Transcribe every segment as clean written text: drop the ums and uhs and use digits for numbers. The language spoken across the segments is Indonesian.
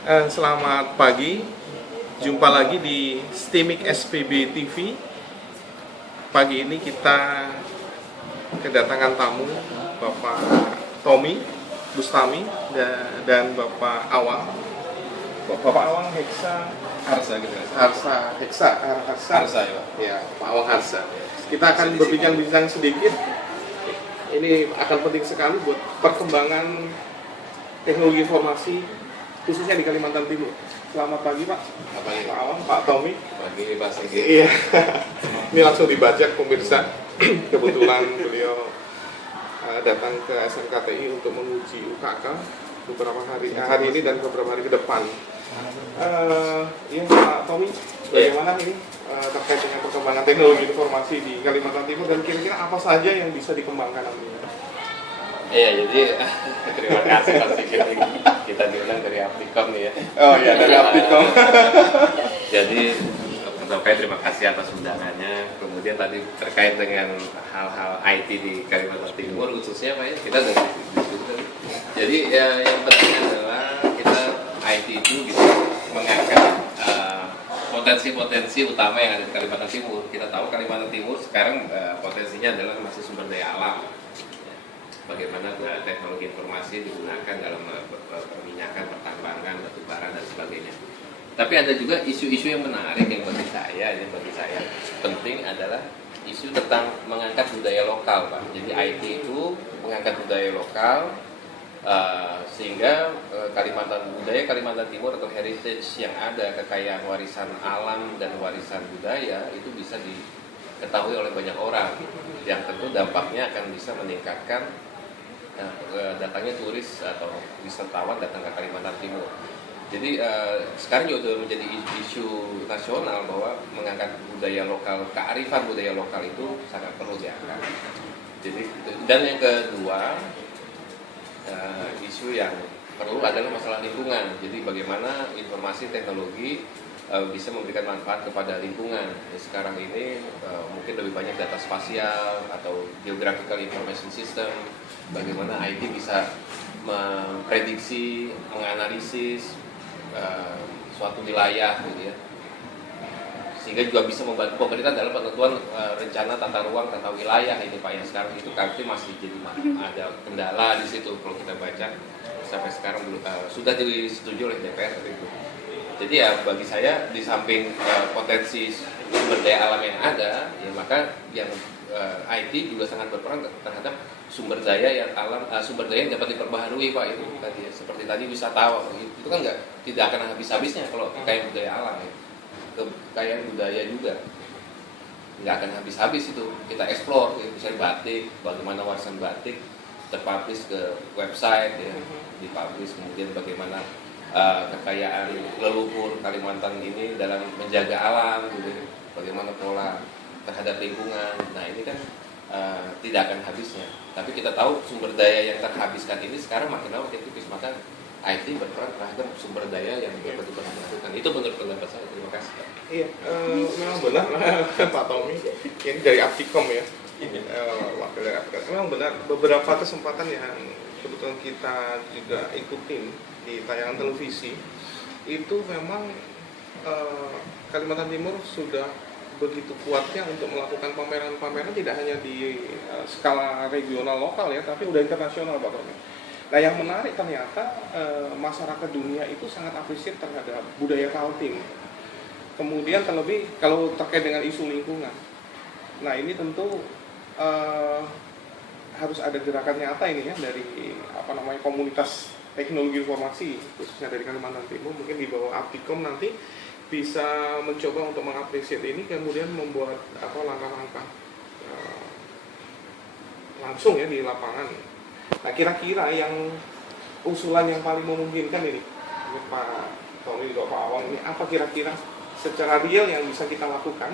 Selamat pagi, jumpa lagi di Stimik SPB TV. Pagi ini kita kedatangan tamu Bapak Tommy Bustami dan Bapak Awang. Bapak Awang Harsa gitu. Harsa ya, Pak Awang Harsa. Kita akan berbincang-bincang sedikit. Ini akan penting sekali buat perkembangan teknologi informasi khususnya di Kalimantan Timur. Selamat pagi Pak. Pak Awang, Pak Tommy. Pagi Pak Sigit. Iya. Ini langsung dibajak pemirsa. Kebetulan beliau datang ke SMKTI untuk menguji UKK beberapa hari ini dan beberapa hari ke depan. Iya Pak Tommy, bagaimana ini terkait dengan perkembangan teknologi informasi di Kalimantan Timur dan kira-kira apa saja yang bisa dikembangkan nantinya? Iya, jadi terima kasih Pak Sigit. Kita diundang dari Aptikom nih ya. Oh iya, dari Aptikom. Jadi pertama terima kasih atas undangannya. Kemudian tadi terkait dengan hal-hal IT di Kalimantan Timur khususnya Pak ya, kita dari diskusi. Jadi yang penting adalah kita IT itu bisa mengangkat potensi-potensi utama yang ada di Kalimantan Timur. Kita tahu Kalimantan Timur sekarang potensinya adalah masih sumber daya alam. Bagaimana teknologi informasi digunakan dalam perminyakan, pertambangan, batu bara dan sebagainya. Tapi ada juga isu-isu yang menarik yang bagi saya penting adalah isu tentang mengangkat budaya lokal, Pak. Jadi IT itu mengangkat budaya lokal sehingga Kalimantan Timur atau heritage yang ada, kekayaan warisan alam dan warisan budaya itu bisa diketahui oleh banyak orang, yang tentu dampaknya akan bisa meningkatkan datangnya turis atau wisatawan datang ke Kalimantan Timur. Jadi sekarang juga sudah menjadi isu nasional bahwa mengangkat budaya lokal, kearifan budaya lokal itu sangat perlu diangkat. Jadi dan yang kedua isu yang perlu adalah masalah lingkungan. Jadi bagaimana informasi teknologi bisa memberikan manfaat kepada lingkungan. Sekarang ini mungkin lebih banyak data spasial atau geographical information system. Bagaimana IT bisa memprediksi, menganalisis suatu wilayah, gitu ya, sehingga juga bisa membantu pemerintah dalam penentuan rencana tata ruang, tata wilayah ini Pak. Yang sekarang itu kami masih jadi ada kendala di situ kalau kita baca sampai sekarang belum sudah disetujui oleh DPR itu. Jadi ya bagi saya di samping potensi sumber daya alam yang ada, ya maka yang IT juga sangat berperan terhadap sumber daya yang sumber daya yang dapat diperbaharui Pak. Itu tadi ya, seperti tadi wisatawan itu kan tidak akan habis-habisnya kalau kekayaan budaya alam ya. Kekayaan budaya juga nggak akan habis-habis itu kita explore ya. Misalnya batik, bagaimana warisan batik terpublish ke website ya, dipublish, kemudian bagaimana kekayaan leluhur Kalimantan ini dalam menjaga alam gitu, bagaimana pola terhadap lingkungan. Nah ini kan tidak akan habisnya. Tapi kita tahu sumber daya yang terhabiskan ini sekarang makin lama makin tipis, maka IT berperan terhadap sumber daya yang betul-betul dibutuhkan. Itu menurut pendapat saya. Terima kasih. Iya, memang benar Pak Tommy. Ini dari Aptikom ya, wakil dari Aptikom. Memang benar beberapa kesempatan yang kebetulan kita juga ikutin di tayangan televisi itu memang Kalimantan Timur sudah begitu kuatnya untuk melakukan pameran-pameran tidak hanya di skala regional lokal ya, tapi udah internasional Pak Tommy. Nah yang menarik ternyata masyarakat dunia itu sangat apresiat terhadap budaya Kaltim. Kemudian terlebih kalau terkait dengan isu lingkungan. Nah ini tentu harus ada gerakan nyata ini ya dari komunitas teknologi informasi khususnya dari Kalimantan Timur, mungkin di bawah Aptikom nanti bisa mencoba untuk mengapresiasi ini, kemudian membuat langkah-langkah langsung ya di lapangan. Nah kira-kira yang usulan yang paling memungkinkan ini Pak Tommy juga Pak Awang, ini apa kira-kira secara real yang bisa kita lakukan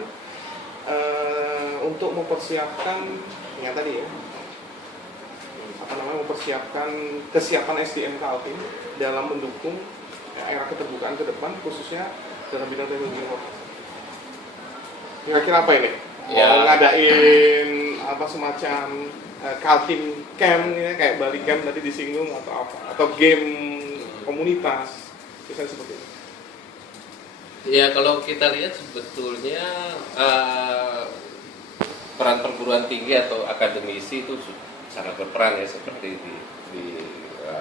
untuk mempersiapkan yang tadi ya mempersiapkan kesiapan SDM Kaltim dalam mendukung era keterbukaan ke depan khususnya dalam bidang teknologi informasi. Kira-kira apa ini? Ya. Mau ngadain semacam Kaltim Camp ya, kayak Bali Camp tadi disinggung atau apa? Atau game komunitas Misalnya seperti itu. Ya kalau kita lihat sebetulnya peran perguruan tinggi atau akademisi itu sangat berperan ya, seperti di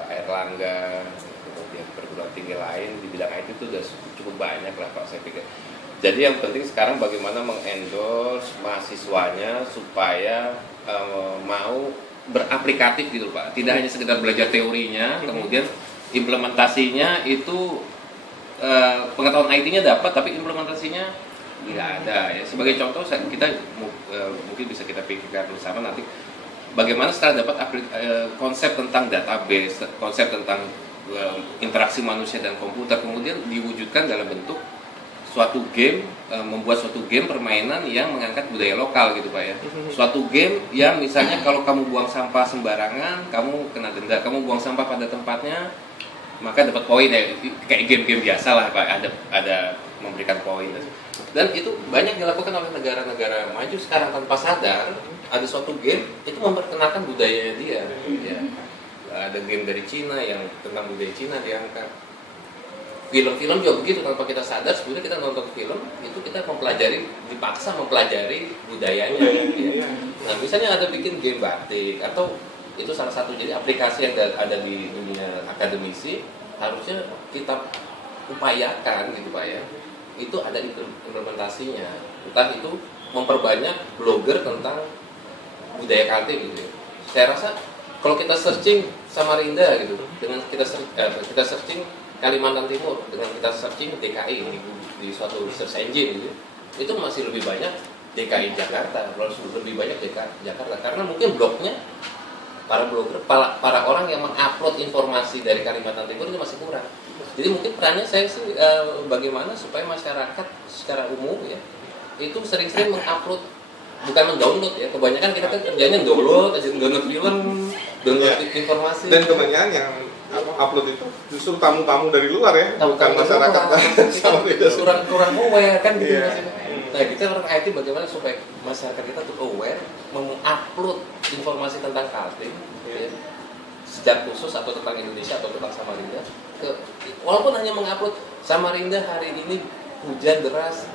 Airlangga, kemudian perguruan tinggi lain di bidang IT itu sudah cukup banyak lah Pak, saya pikir. Jadi yang penting sekarang bagaimana mengendorse mahasiswanya supaya mau beraplikatif gitu Pak, tidak hanya sekedar belajar teorinya, kemudian implementasinya itu pengetahuan IT-nya dapat tapi implementasinya tidak ada ya. Sebagai contoh kita mungkin bisa kita pikirkan bersama nanti bagaimana setelah dapat konsep tentang database, konsep tentang interaksi manusia dan komputer, kemudian diwujudkan dalam bentuk suatu game, membuat suatu game permainan yang mengangkat budaya lokal gitu Pak ya. Suatu game yang misalnya kalau kamu buang sampah sembarangan, kamu kena denda, kamu buang sampah pada tempatnya, maka dapat poin ya, kayak game-game biasa lah Pak, ada memberikan poin. Dan itu banyak dilakukan oleh negara-negara maju sekarang tanpa sadar. Ada suatu game itu memperkenalkan budaya dia ya. Ada game dari Cina yang tentang budaya Cina diangkat. Film-film juga begitu, tanpa kita sadar sebenarnya kita nonton film itu kita dipaksa mempelajari budayanya ya. Nah misalnya ada bikin game batik atau itu salah satu, jadi aplikasi yang ada di dunia akademisi harusnya kita upayakan gitu Pak ya, itu ada implementasinya, entah itu memperbanyak blogger tentang budaya Kaltim gitu. Saya rasa kalau kita searching Samarinda gitu, dengan kita searching Kalimantan Timur, dengan kita searching DKI di suatu search engine gitu, itu masih lebih banyak DKI Jakarta, lebih banyak DKI Jakarta, karena mungkin blognya para blogger, para orang yang mengupload informasi dari Kalimantan Timur itu masih kurang. Jadi mungkin perannya saya sih bagaimana supaya masyarakat secara umum ya itu sering-sering mengupload, bukan mendownload ya. Kebanyakan kita kan kerjanya download film, download informasi. Dan kebanyakan yang upload itu justru tamu-tamu dari luar ya, bukan masyarakat. kurang aware kan gitu. Yeah. Nah kita orang IT bagaimana supaya masyarakat kita tuh aware, mengupload informasi tentang Kaltim ya, secara khusus atau tentang Indonesia atau tentang Samarinda walaupun hanya mengupload Samarinda hari ini hujan deras,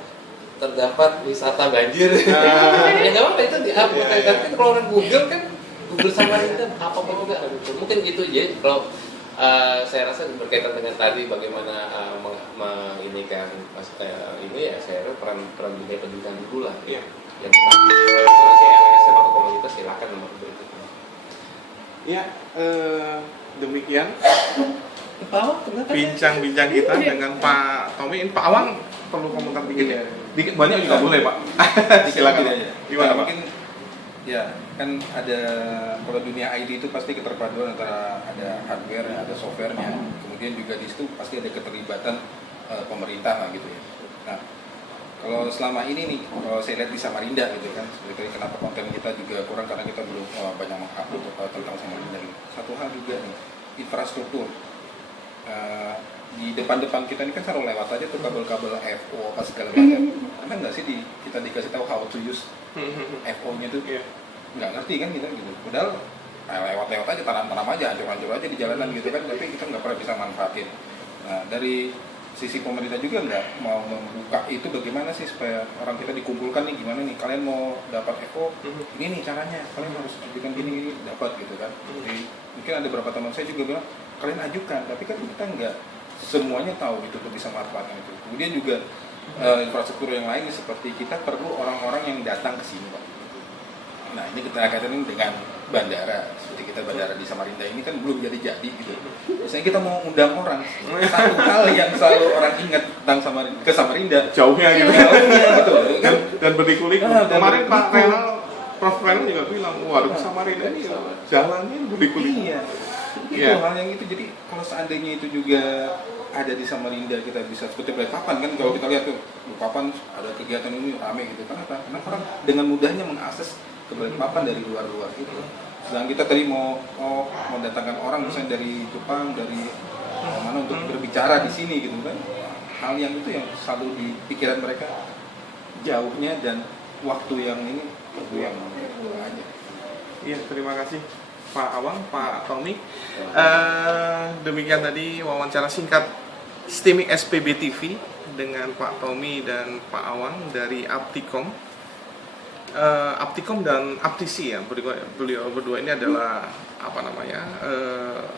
terdapat wisata banjir. Ya nggak apa-apa itu di-upload. Tapi kalau orang Google kan Google Samarinda apa-apa juga mungkin gitu ya. Kalau saya rasa berkaitan dengan tadi bagaimana ini kan ini ya saya rasa peran dunia pendidikan dulu lah ya. Yang masih LSM atau komunitas silakan nomor berikutnya. Ya, demikian bincang-bincang kita dengan Pak Tommy. Ini Pak Awang perlu komentar dikit ya? Dikit banyak juga boleh Pak. Silakan aja. Gimana Pak? Mungkin ya kan ada, kalau dunia IT itu pasti keterpaduan antara ada hardware, ada softwarenya, kemudian juga di situ pasti ada keterlibatan pemerintah lah gitu ya. Nah kalau selama ini nih, kalau saya lihat di Samarinda gitu kan, sebetulnya kenapa konten kita juga kurang karena kita belum banyak mengupload tentang Samarinda gitu. Satu hal juga nih, infrastruktur. Di depan-depan kita ini kan selalu lewat aja tuh kabel-kabel FO apa segala macam. Karena nggak sih kita dikasih tahu how to use FO-nya tuh, nggak ngerti kan kita gitu. Padahal lewat-lewat aja, tanam-tanam aja, hancur-hancur aja di jalanan gitu kan, tapi kita nggak pernah bisa manfaatin. Nah dari sisi pemerintah juga nggak mau membuka itu, bagaimana sih supaya orang kita dikumpulkan nih, gimana nih kalian mau dapat FO, ini nih caranya, kalian harus ajukan gini dapat gitu kan. Jadi mungkin ada beberapa teman saya juga bilang kalian ajukan, tapi kan kita nggak semuanya tahu gitu untuk bisa manfaatkan itu. Kemudian juga infrastruktur yang lain seperti kita perlu orang-orang yang datang ke sini Pak. Nah ini kita kaitan dengan bandara, seperti kita bandara di Samarinda ini kan belum jadi gitu. Misalnya kita mau undang orang, satu hal yang selalu orang ingat tentang ke Samarinda, jauhnya gitu. Dan berliku-liku. Kemarin Pak Renal, Prof. Renal juga bilang, waduh Samarinda ini jalannya berliku-liku. Itu hal yang itu. Jadi kalau seandainya itu juga ada di Samarinda, kita bisa seperti Balikpapan kan, kalau kita lihat tuh Balikpapan ada kegiatan ini rame gitu. Kenapa? Karena orang dengan mudahnya mengakses ke Balikpapan dari luar-luar gitu. Sedang kita tadi mau mendatangkan orang misalnya dari Jepang, dari mana untuk berbicara di sini gitu kan. Hal yang itu yang selalu di pikiran mereka, jauhnya dan waktu yang ini yang aja. Iya, terima kasih Pak Awang, Pak Tommy. Demikian tadi wawancara singkat Steamik SPB TV dengan Pak Tommy dan Pak Awang dari Aptikom. Aptikom dan Aptisi ya, beliau berdua ini adalah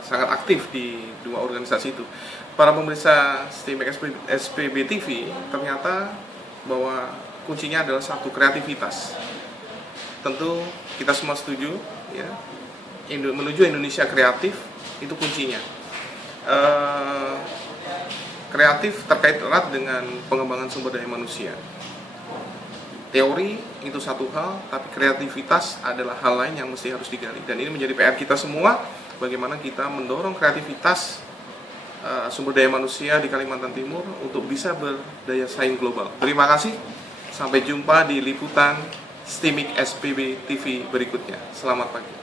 sangat aktif di dua organisasi itu. Para pemirsa Steamik SPB TV ternyata bahwa kuncinya adalah satu, kreativitas. Tentu kita semua setuju ya, menuju Indonesia kreatif itu kuncinya. Kreatif terkait erat dengan pengembangan sumber daya manusia. Teori itu satu hal, tapi kreativitas adalah hal lain yang mesti harus digali. Dan ini menjadi PR kita semua, bagaimana kita mendorong kreativitas sumber daya manusia di Kalimantan Timur untuk bisa berdaya saing global. Terima kasih, sampai jumpa di liputan Steamik SPB TV berikutnya. Selamat pagi.